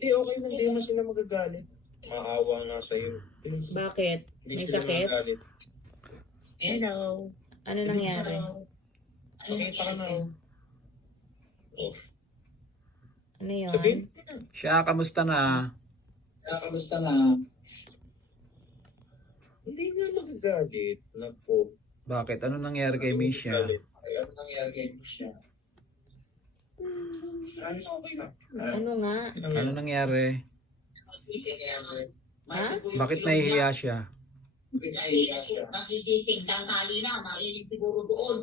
Hindi, okay lang. Hindi naman sila magagalit. Maawa nga sa'yo. Bakit? Hindi May sila sakit? magagalit. Hello. Ano nangyari? Pakita ka na. Oh. Ano yun? Sabihin, Siya, kamusta na? hindi nga magagalit. Naku. Bakit? Ano nangyari kay Misha? Ano nga? Ano nangyari? Ha? Bakit nahihiya siya? Nagigising tanghali na, mainit siguro doon.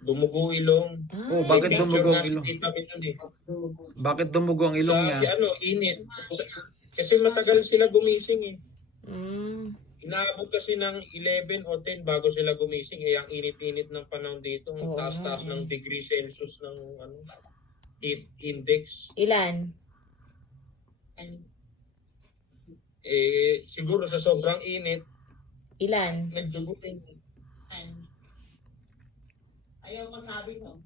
Dumugo ilong. Oh, bakit Picture dumugo ang nasa ilong? kita ko nun eh. Bakit dumugo ang ilong niya? Sa, init. Kasi matagal sila gumising eh. Mm. Inaabot kasi ng 11 o 10 bago sila gumising. Eh, ang init-init ng panahon dito. Ang Oo taas-taas nga eh. ng degree Celsius ng heat index. Ilan? Eh, siguro sa sobrang init, Ilan? nagdugo. Ayaw masabi no.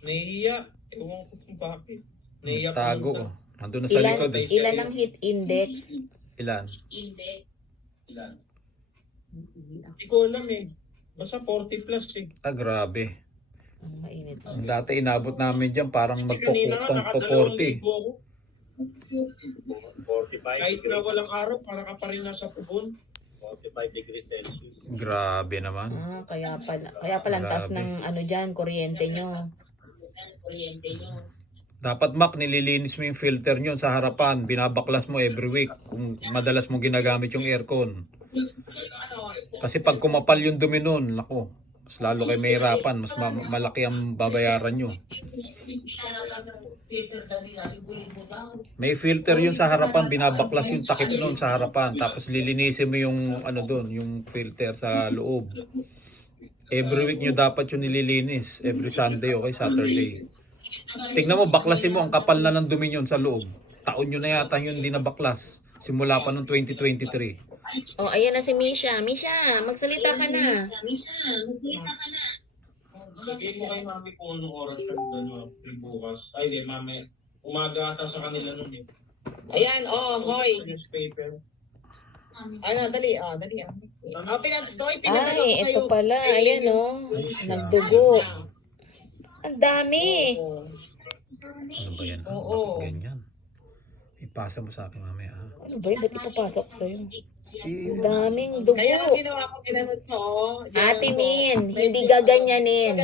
Nahihiya. Ewan ko kung bakit. Nahihiya Tago ko. pumunta. Nandun na sa Ilan, likod eh. ilan ang heat index? Ilan? Hindi ko alam eh. Basta 40 plus eh. Ah, grabe. Ang mainit. Dati inabot namin dyan parang Kasi kanina nga, nakadalawang magpo-40. ligo ako. 45 Kahit na degrees, walang araw, para ka pa rin nasa pubon. 45 degrees Celsius. Grabe naman. Ah, kaya pala ang taas Grabe. ng ano dyan, kuryente nyo. Dapat Mac, nililinis mo yung filter nyo sa harapan. Binabaklas mo every week kung madalas mo ginagamit yung aircon. Kasi pag kumapal yung dumi nun, naku, mas lalo kayo mahirapan. Mas malaki ang babayaran nyo. May filter yun sa harapan, binabaklas yung takip nun sa harapan. Tapos lilinisin mo yung ano doon, yung filter sa loob. Every week nyo dapat yung nililinis. Every Sunday o Saturday. Tignan mo, baklasin mo, ang kapal na ng dumi yun sa loob. Taon nyo na yata yun hindi na baklas. Simula pa ng 2023. Oh, ayan na si Misha. Misha, magsalita ka na. Sabihin mo kay mami kung anong oras ka doon bukas. Ay, di, mami. Umaga ata sa kanila nun eh. Ayan, hoy. Newspaper. Ano, dali, dali. Pinatuloy, pinadala ko Ay, sa'yo. ito pala. Ayan oh. Nagdugo. Ang dami. Oo. Ano ba yan? Oo. Bakit ganyan? Ipasa mo sa akin mamaya. Ha? Ano ba yun? Ba't ipapasok sa'yo? Eh, Ang daming dugo. Kaya ang ginawa ko, ginanot ko. Ate Min, hindi gaganyanin.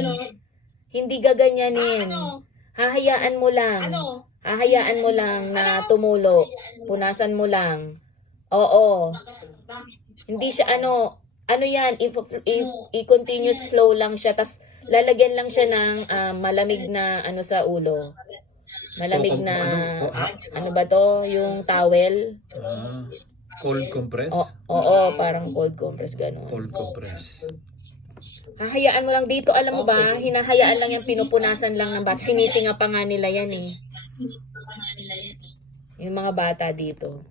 Hindi gaganyanin. Ano? Hahayaan mo lang. Ano? Hahayaan mo lang na tumulo. Punasan mo lang. Oo. Hindi siya ano yan, i-continuous flow lang siya. Tas lalagyan lang siya ng malamig na ano sa ulo. Malamig na, ano ba to? Yung towel. Cold compress? Oo, parang cold compress, gano'n. Cold compress. Hahayaan mo lang dito, alam mo ba, hinahayaan lang yan, pinupunasan lang ng bata. Sinisinga pa nga nila yan eh. Yung mga bata dito.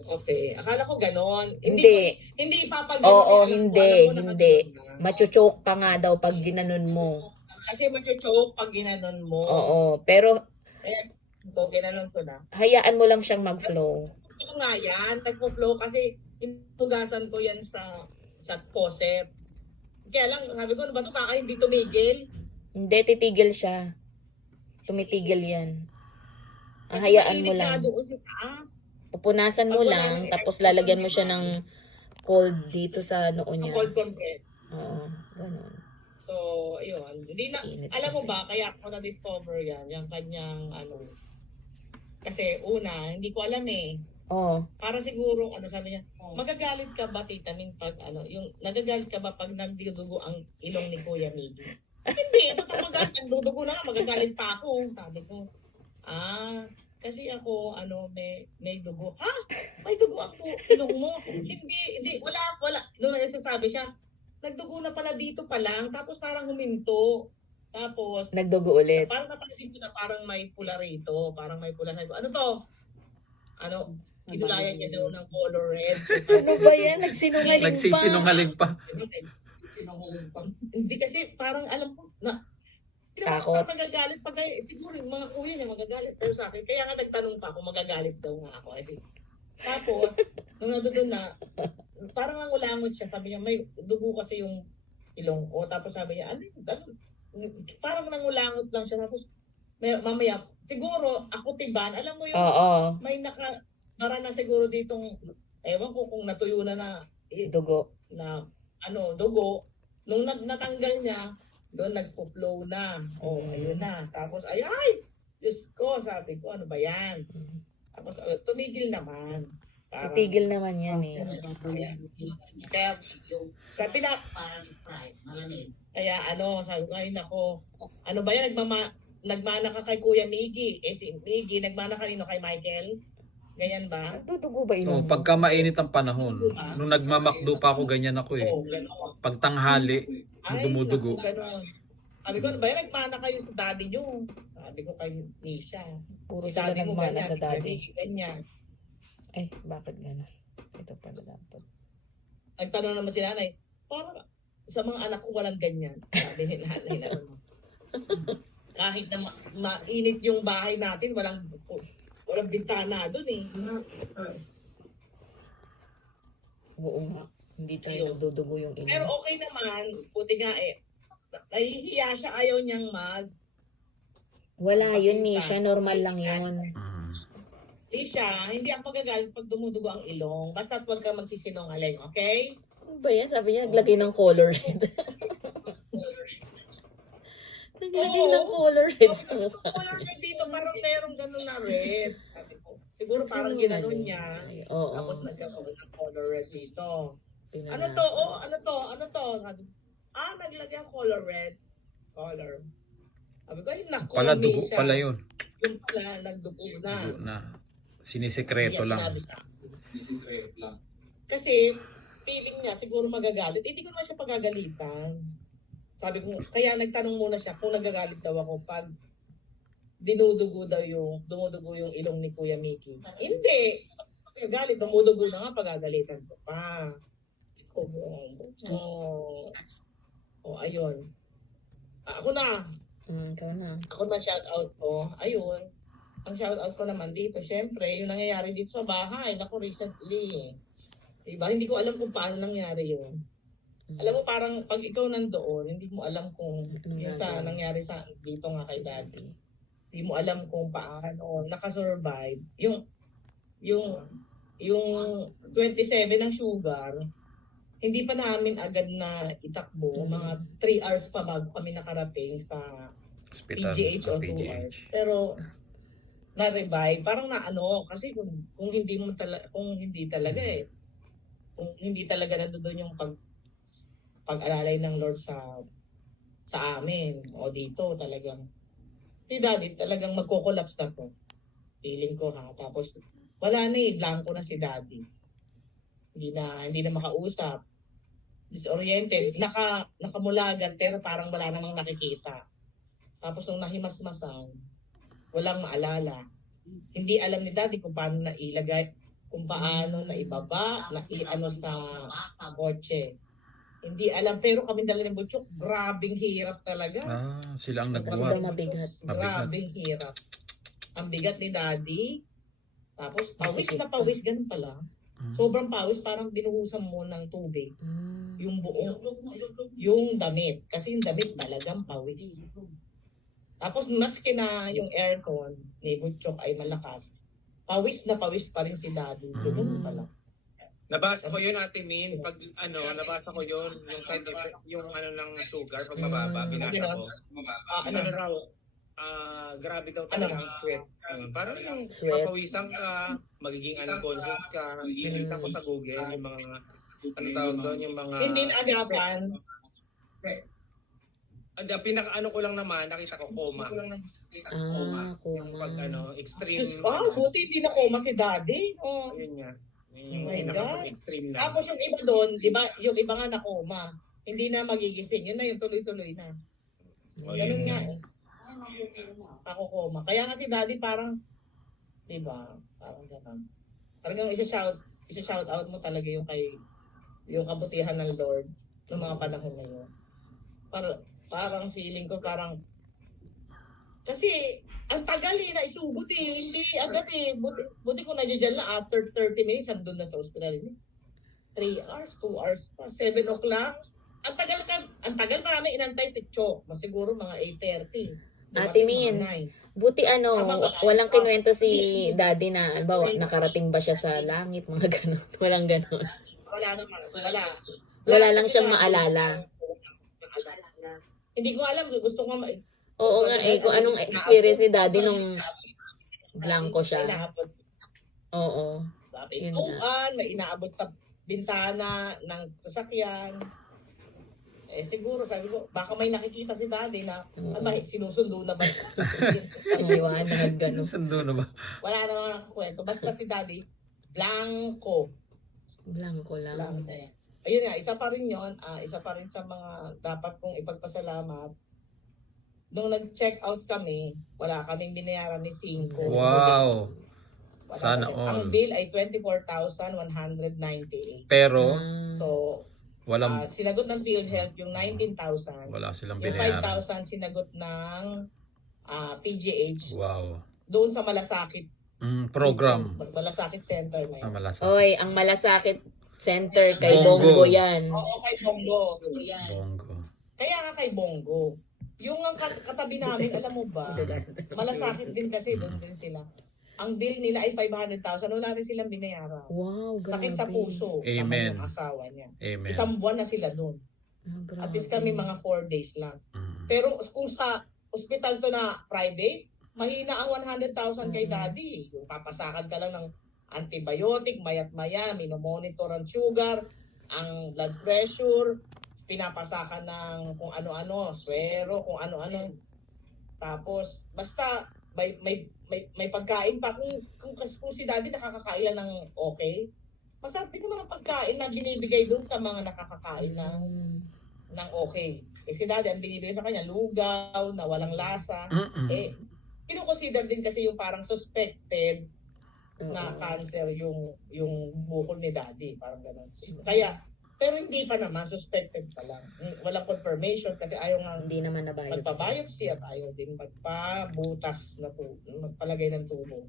Okay, akala ko ganon. Hindi. Hindi ipapaganon. Oo, Alam ko, hindi, alam mo na hindi. ganon na. Machuchoke pa nga daw pag ginanon mo. Kasi machuchoke pag ginanon mo. Oo, pero Eh, ito, ginanon ko na. hayaan mo lang siyang mag-flow. Ito nga yan, nagpo-flow kasi inugasan ko yan sa faucet. Kaya lang, sabi ko, ano ba ito, baka hindi tumigil. Hindi, titigil siya. Tumitigil yan. Kasi Hayaan mo mainit lang. nga doon sa taas. Pupunasan mo Pag wala lang, nang tapos aircon, lalagyan mo siya ng cold dito sa noo Ang niya. cold compress. Oo, ganun. So, ayun. Hindi na, Sa init alam mo kasi. ba, kaya ako na-discover yan, yung kanyang, ano, kasi una, hindi ko alam eh. Oo. Para siguro, ano sabi niya, magagalit ka ba, Tita Min, pag, ano, yung, nagagalit ka ba pag nagdudugo ang ilong ni Kuya Miggy? Hindi, ito magalit, nagdudugo na nga, magagalit pa ako. Sabi ko, kasi ako, ano, may dugo. Ha? May dugo ako, ilong mo? Hindi, wala. Doon na nagsasabi siya, nagdugo na pala dito pa lang, tapos parang huminto. Tapos, Nagdugo ulit. parang napansin ko na parang may pula rito. Parang may pula. Ano to? Ano? Kinulayan niya daw ng color red. Ano ba yan? Nagsinungaling pa. Nagsisinungaling pa. Hindi kasi parang alam ko na Takot. Magagalit pag siguro yung mga kuya niya magagalit. Pero sa akin, kaya nga nagtanong pa kung magagalit daw nga ako. Tapos, nung nandoon na, parang nangulangot siya. Sabi niya, may dugo kasi yung ilong ko. Tapos sabi niya, parang nangulangot lang siya. Tapos, mamaya, siguro, ako tiban, alam mo yung Oo. may mara na siguro ditong, ewan ko kung natuyo na Dugo. dugo. Nung natanggal niya, doon nagpo-flow na. Ayun na. Tapos, ay, Diyos ko, sabi ko, ano ba yan? Tapos, tumigil naman. Parang, Itigil naman yan eh. Kaya, sabi na, Parang Sprite, malamig. kaya sabi ko, ay nako, ano ba yan, nagmana ka kay Kuya Miggy. Si Miggy, nagmana ka kay Michael? Ganyan ba? Nagdudugo ba ilong Oh, mo? pagka mainit ang panahon, nung nagmamakdo pa ako, ganyan ako eh. Gano'n. Pag tanghali, dumudugo. Gano'n. Sabi ko, ano ba yan, nagmana kayo sa daddy nyo? Sabi ko kay Nisha. Puro Si sila daddy mo nagmana ganyan, sa si daddy. Miggy ganyan. Eh, bakit gano'n? Ito pala dapat. Nagtanong naman si nanay, parang sa mga anak ko walang ganyan. Sabi ni nanay na kahit na mainit yung bahay natin, walang bintana doon eh. Oo nga. Hindi tayo Ayun. nagdudugo yung Pero ilong. okay naman, buti nga nahihiya siya, ayaw niyang Wala yun, Misha. Normal lang yun. Lisha, hindi ako magagalit pag dumudugo ang ilong. Basta't huwag ka magsisinungaling, okay? Ano ba yan? Sabi niya, naglagay ng color red. Naglagay ng color red sa mukha. Color red dito, parang merong gano'n na red. Sabi ko, siguro parang Sinungaling. ginanon niya. Oo. Tapos nagkaroon ng color red dito. Pinanasa. Ano to? Ano to? Sabi, naglagay ang color red. Color. Sabi ko, ay naku, Pala dugo Misha. pala yun. Yung pala, nagdugo na. Dugo na. Sinisekreto Hindi niya lang. sinabi sa akin. Kasi, feeling niya, siguro magagalit. Hindi ko naman siya pagagalitan. Sabi ko, kaya nagtanong muna siya kung nagagalit daw ako pag dumudugo yung ilong ni Kuya Mickey. Hindi. Galit, dumudugo na nga, pagagalitan ko pa. Ayun. Ako na. Ikaw na. Ako na shout out ko. Ayun. Ang shout out ko naman dito, syempre, yung nangyayari dito sa bahay, naku, recently. Diba? Hindi ko alam kung paano nangyari yun. Alam mo, parang pag ikaw nandoon, hindi mo alam kung yung sa nangyari sa dito nga kay daddy. Hindi mo alam kung paano nakasurvive. Yung 27 ng sugar, hindi pa namin agad na itakbo. Mga 3 hours pa bago kami nakarating sa Hospital. PGH or 2 hours. Pero na-revive, parang kasi kung hindi talaga nandoon yung pag-alalay ng Lord sa amin o dito talagang si daddy talagang magko-collapse na to. Feeling ko tapos wala na blanco na si daddy. Hindi na makausap. Disoriented, nakamulagan pero parang wala namang nakikita. Tapos nung nahimasmasan, walang maalala. Hindi alam ni daddy kung paano na ilagay, kung paano na ibaba, na sa kotse. Hindi alam, pero kami dala ng butchok, grabing hirap talaga. Sila ang Kasi daw nagbuhat. mabigat. Grabing hirap. Ang bigat ni daddy. Tapos pawis, ganun pala. Sobrang pawis, parang binuhusan mo ng tubig. Yung buong, yung damit. Kasi yung damit talagang pawis. Tapos maski na yung aircon ni Butchok ay malakas, pawis na pawis pa rin si daddy. Ganun pala. Nabasa ko yun, Ate Min. Pag nabasa ko yun, yung side effect, yung ng sugar, pag mababa, binasa ko. Raw, grabe daw talaga ang sweat. Parang yung Sweat. papawisan ka, magiging unconscious ka. Pinunta ko sa Google, yung mga, tawag doon, yung mga... Hindi na agapan. Pinaka ko lang naman, nakita ko coma. Koma. Pag extreme. Diyos ko, buti hindi na coma si daddy. Ayun nga. Yung my God. extreme na. Tapos yung iba doon, di ba, yung iba nga na coma. Hindi na magigising. Yun na yung tuloy-tuloy na. Ganun nga eh. Ako coma. Kaya nga si daddy parang, di ba, parang gano'n. Talagang isa-shout out mo talaga yung kabutihan ng Lord noong mga panahon na yun. Parang feeling ko parang Kasi, ang tagal na isugot hindi agad Buti ko nandiyan lang after 30 minutes, andun na sa ospital. 3 hours, 2 hours pa, 7 o'clock. Ang tagal marami inantay si Cho. Mas siguro mga 8:30. Ate Min, buti walang kinuwento si daddy na, albawa, nakarating ba siya sa langit, mga ganon. Walang ganon. Wala naman. Wala. Wala lang siyang maalala. Hindi ko alam. Gusto ko Oo nga kung anong experience ni daddy nung blanco siya. Inaabot. Oo. Yun nga. May inaabot sa bintana ng sasakyan. Siguro, sabi ko, baka may nakikita si daddy na sinusundo na ba siya? Ang liwanag, gano'n. Sundo na ba? Wala naman ang kwento. Basta si daddy, blanco. Blanco lang. Blanco. Ayun nga, isa pa rin yun. Isa pa rin sa mga dapat kong ipagpasalamat. Nung nag-check out kami, wala kaming binayaran ni Cinco. Wow. Wala Sana kami. all. Ang bill ay 24,198. Pero, So, walang, sinagot ng PhilHealth yung 19,000. wala silang Yung binayaran. 5,000 sinagot ng PGH Wow. doon sa Malasakit. Program. Malasakit Center na yun. Malasakit. Oy, ang Malasakit Center kay Bongo. Bongo yan. Oo, kay Bongo. Yan. Bongo. Kaya nga kay Bongo. Yung ang katabi namin, alam mo ba, malasakit din kasi doon din sila. Ang bill nila ay 500,000. Wala rin silang binayaran. Wow, grabe. Sakit sa puso. Amen. Naman yung asawa niya. Amen. Isang buwan na sila doon. Grabe. At least kami mga 4 days lang. Mm. Pero kung sa hospital to na private, mahina ang 100,000 kay daddy. Yung papasakan ka lang ng antibiotic, mayat-maya, minomonitor ang sugar, ang blood pressure, pinapasakan ng kung ano-ano, swero, kung ano-ano. Tapos, basta may pagkain pa. Kung si daddy nakakakain lang ng okay, masarap din naman ang pagkain na binibigay doon sa mga nakakakain ng okay. Si daddy, ang binibigay sa kanya, lugaw, na walang lasa. Kinukonsider din kasi yung parang suspected na cancer yung bukol ni daddy. Parang gano'n. Kaya, pero hindi pa naman, suspected pa lang. Walang confirmation kasi ayaw nga Hindi naman nabiopsy. magpa-biopsy at ayaw din magpa-butas na magpalagay ng tubo.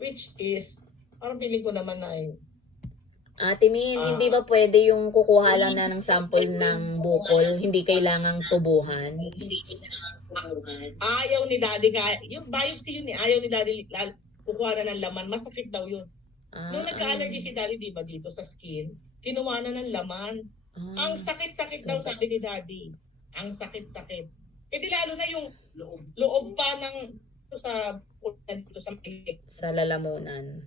Which is, parang piling ko naman na Ate Min, hindi ba pwede yung kukuha lang na ng sample ng bukol, hindi kailangang tubuhan? ayaw ni daddy, yung biopsy yun ayaw ni daddy kukuha na ng laman, masakit daw yun. Nung nagka-allergy si daddy, di ba, dito sa skin, kinuha na ng laman. Ang sakit-sakit daw, sabi ni daddy. Ang sakit-sakit. E di lalo na yung loob pa ng sa Sa lalamunan.